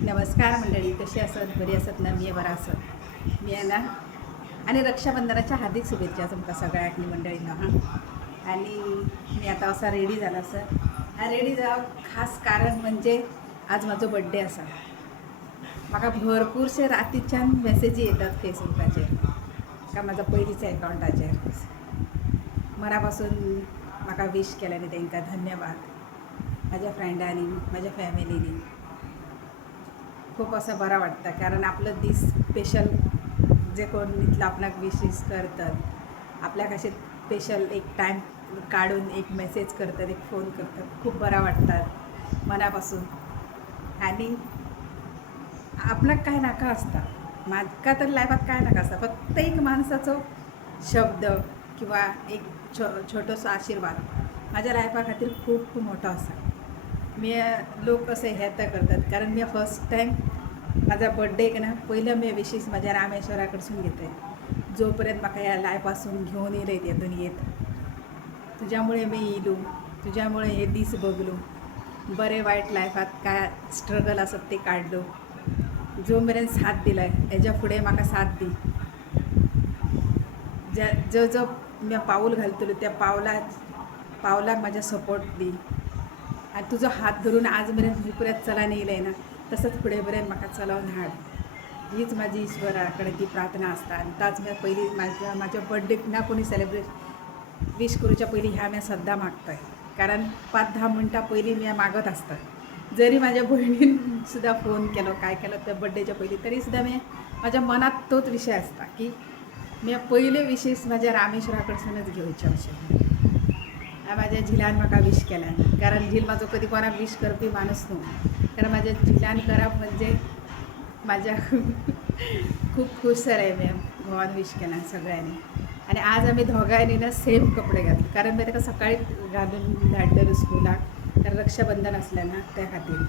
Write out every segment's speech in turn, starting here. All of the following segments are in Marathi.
नमस्कार मंडळी, कशी असत? बरी असत ना? मी बरा असत. मी आहे ना. आणि रक्षाबंधनाच्या हार्दिक शुभेच्छा तुमका सगळ्यांनी मंडळींना. आणि मी आता असा रेडी झाला सर. हा रेडी जावं खास कारण म्हणजे आज माझा बड्डे असा. म्हाका भरपूरशे रातीच्यान मेसेजी येतात फेसबुकाचेर का माझा पयलींच्या अकाउंटाचेर मनापासून म्हाका विश केल्याने तांकां धन्यवाद. माझ्या फ्रेंडांनी, माझ्या फॅमिलीनी खूप असं बरं वाटतं, कारण आपलं दीस स्पेशल जे कोण इथलं आपल्याक विशेस करतात, आपल्याक असे स्पेशल एक टाईम काढून एक मेसेज करतात, एक फोन करतात, खूप बरं वाटतात मनापासून. आणि आपल्याक काय नाका असता, म्हाका तर लायफात काय नाका असता, फक्त एक माणसाचो शब्द किंवा एक छोटोसो आशीर्वाद माझ्या लायफा खातीर खूप मोठो आसा. मी लोक असे हे तर करतात, कारण मी फर्स्ट टाईम माझा बड्डे ना पहिलं मी विशेष माझ्या रामेश्वराकडसून घेते. जोपर्यंत म्हाका ह्या लायफासून घेऊन येयलेत ह्या दुनियेत, तुझ्यामुळे मी येयलो, तुझ्यामुळे हे दीस बघलो, बरे वाईट लायफात काय स्ट्रगल असत ते काढलो, जो मेरेन साथ दिलाय हेच्या फुडें म्हाका साथ दी. जो जो मी पाऊल घालतलो त्या पावलाक माझ्या सपोर्ट दी. आणि तुझा हात धरून आज मेरेन हुपऱ्यात चलान येयलें ना, तसंच फुडें मेरेन म्हाका चलोवन हाड, हीच माझी ईश्वरा ती प्रार्थना असता. आणि ताच मी पयलीं माझ्या बड्डेक ना कोणी सेलिब्रेट विश करूच्या पयलीं ह्या मी सद्दां मागताय, कारण 5-10 मिनटां पयलीं मी मागत असता. जरी माझ्या बहिणीन सुद्धा फोन केलो, काय केलो त्या बड्डेच्या पयलीं, तरी सुद्धा मी माझ्या मनात तोच विषय असता की मी पयले विशेष माझ्या रामेश्वरा कडसूनच घेवचे अशें. माझ्या झिलान म्हाका विश केल्या, कारण झील माझो कधी कोणाक विश करपी माणूस न्हू, कारण माझ्या झिलान करप म्हणजे माझ्या खूप खुश जालें. मी घोवान विश केल्या सगळ्यांनी. आणि आज आम्ही दोगांयनी ना सेम कपडे घातले, कारण मी ताका सकाळी घालून धाडलेलो स्कुलाक, कारण रक्षाबंधन असलें ना त्या खातीर.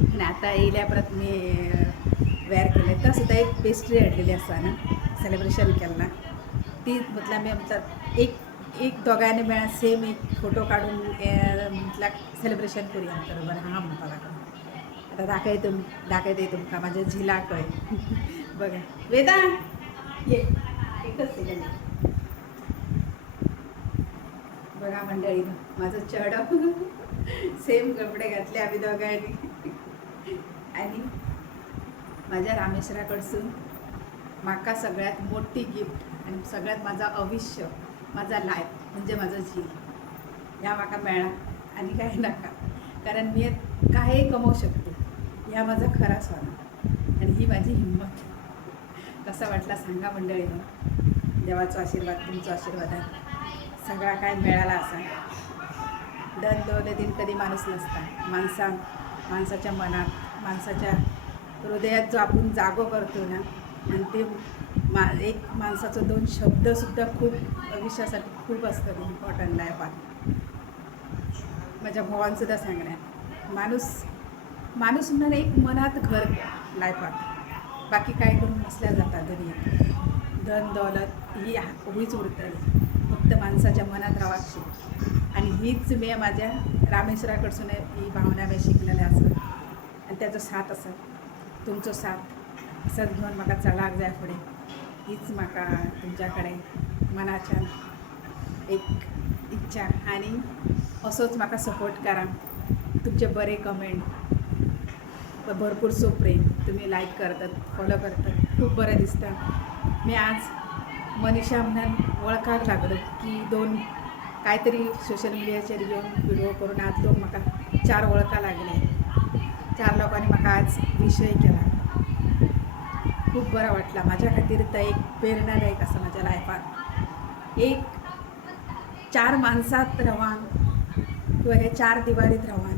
आणि आता येयल्या परत मी वेअर केलें. तर सुद्धा एक पेस्ट्री हाडलेली आसा ना, सेलिब्रेशन केन्ना ती म्हटल्यार मी म्हणतात एक दोगांयनी मेळून सेम एक फोटो काढून म्हटल्यार सेलिब्रेशन करूया बरोबर. हां म्हणपा लागलो. आता दाखयते तुमकां माझ्या झिलाकय. बघा वेदा ये एकच सेकंड. बघा मंडळी, माझं चेडो सेम कपडे घातले आम्ही दोघांनी. आणि माझ्या रामेश्वराकडसून म्हाका सगळ्यात मोठी गिफ्ट आणि सगळ्यात माझा आयुष्य, माझा लायफ म्हणजे माझं झील, ह्या म्हाका मेळ्ळा. आणि काय नाका, कारण मी कांय कमवू शकते, ह्या माझा खरा सोना आणि ही माझी हिंमत. कसा वाटला सांगा मंडळीनं. देवाचा आशीर्वाद, तुमचा आशीर्वाद आहे, सगळा काय मिळाला असा. धन दौलतीन कधी माणूस नसता. माणसाच्या मनात, माणसाच्या हृदयात जो आपण जागो करतो ना, आणि ते एक माणसाचं 2 शब्दसुद्धा खूप आयुष्यासाठी खूप असतं इम्पॉर्टंट लायफात. माझ्या भावांसुद्धा सांगण्यात माणूस म्हणून एक मनात घर लायफात, बाकी काय करून नसल्या जाता दुनियेत. धन दौलत ही हीच उरतली, फक्त माणसाच्या मनात रावाची. आणि हीच मी माझ्या रामेश्वराकडसून ही भावना मी शिकलेल्या असं. आणि त्याचा साथ असं, तुमचो साथ असंच घेऊन म्हाका चलाक जाय फुडें, हीच म्हाका तुमच्याकडे मनाच्यान एक इच्छा. आणि असोच म्हाका सपोर्ट करा. तुमचे बरे कमेंट, भरपूर सो प्रेम, तुम्ही लाईक करतात, फॉलो करतात, खूप बरं दिसतं. मी आज मनीषा म्हणून वळखाक लागलो की 2 काहीतरी सोशल मीडियाचेर येऊन व्हिडिओ करून आज लोक म्हाका 4 वळखा लागले. 4 लोकांनी म्हाका आज विषय केला. खूप बरं वाटला. माझ्या खातीर तर एक प्रेरणादायक असं माझ्या लायफात एक 4 माणसात रावान किंवा हे 4 दिवारीत रावान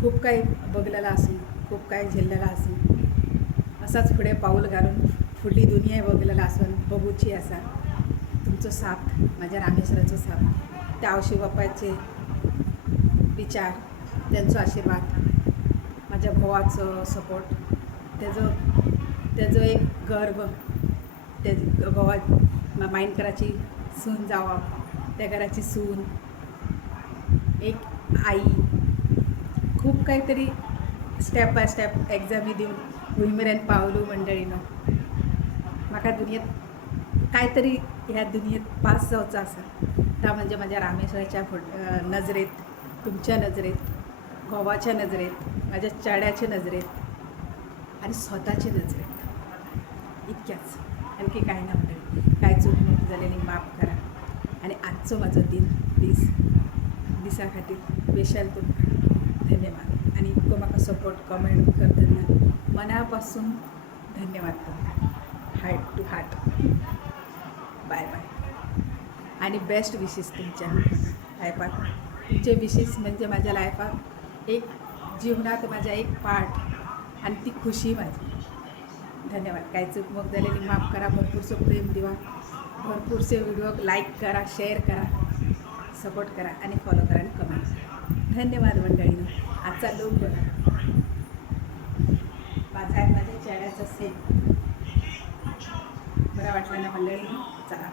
खूप काही बघलेलं असून, खूप काही झेललेलं असून, असाच पुढे पाऊल घालून फुडली दुनिया बघलेला असून बघूची असा. तुमचं साथ, माझ्या रामेश्वराचं साथ, त्या आवशी बाप्पाचे विचार, त्यांचा आशीर्वाद, माझ्या भावाचं सपोर्ट, त्याचं एक गर्व, त्या भावा मायनकराची सून जावा, त्या घराची सून, एक आई, खूप काहीतरी स्टेप बाय स्टेप एग्जामी दिवन हुंय मेरेन पावलो मंडळीनो. म्हाका दुनियेंत कांय ह्या दुनियेंत पास जावचो आसा, ता म्हणजे म्हाज्या रामेश्वराच्या नजरेत, तुमच्या नजरेत, घोवाच्या नजरेत, म्हाज्या चेड्याच्या नजरेत आनी स्वताचे नजरेत. इतक्याच, आणखी कांय ना मंडळी. कांय चूक जालेली माफ करा. आनी आजचो म्हाजो दिसा खातीर स्पेशल तुमकां धन्यवाद. आनी इतको म्हाका सपोर्ट कमेंट करतना मना पासून धन्यवाद तुमकां. Heart to heart. Bye bye. आनी बेस्ट विशीस तुमच्या लायफाक. तुमचे विशीस म्हणजे म्हाज्या लायफाक एक जीवनात म्हाज्या एक पार्ट आनी ती खुशी म्हाजी. धन्यवाद. काय चूक मोग जालेली माफ करा. भरपूरसो प्रेम दिवा. भरपूरसे व्हिडिओ लाईक करा, शेअर करा, सपोर्ट करा आणि फॉलो करा आणि कमेंट करा. धन्यवाद मंडळीनं. आजचा लूक बघा. माझ्या चेहऱ्याचा सेम बरा वाटला ना मंडळीनं. चला.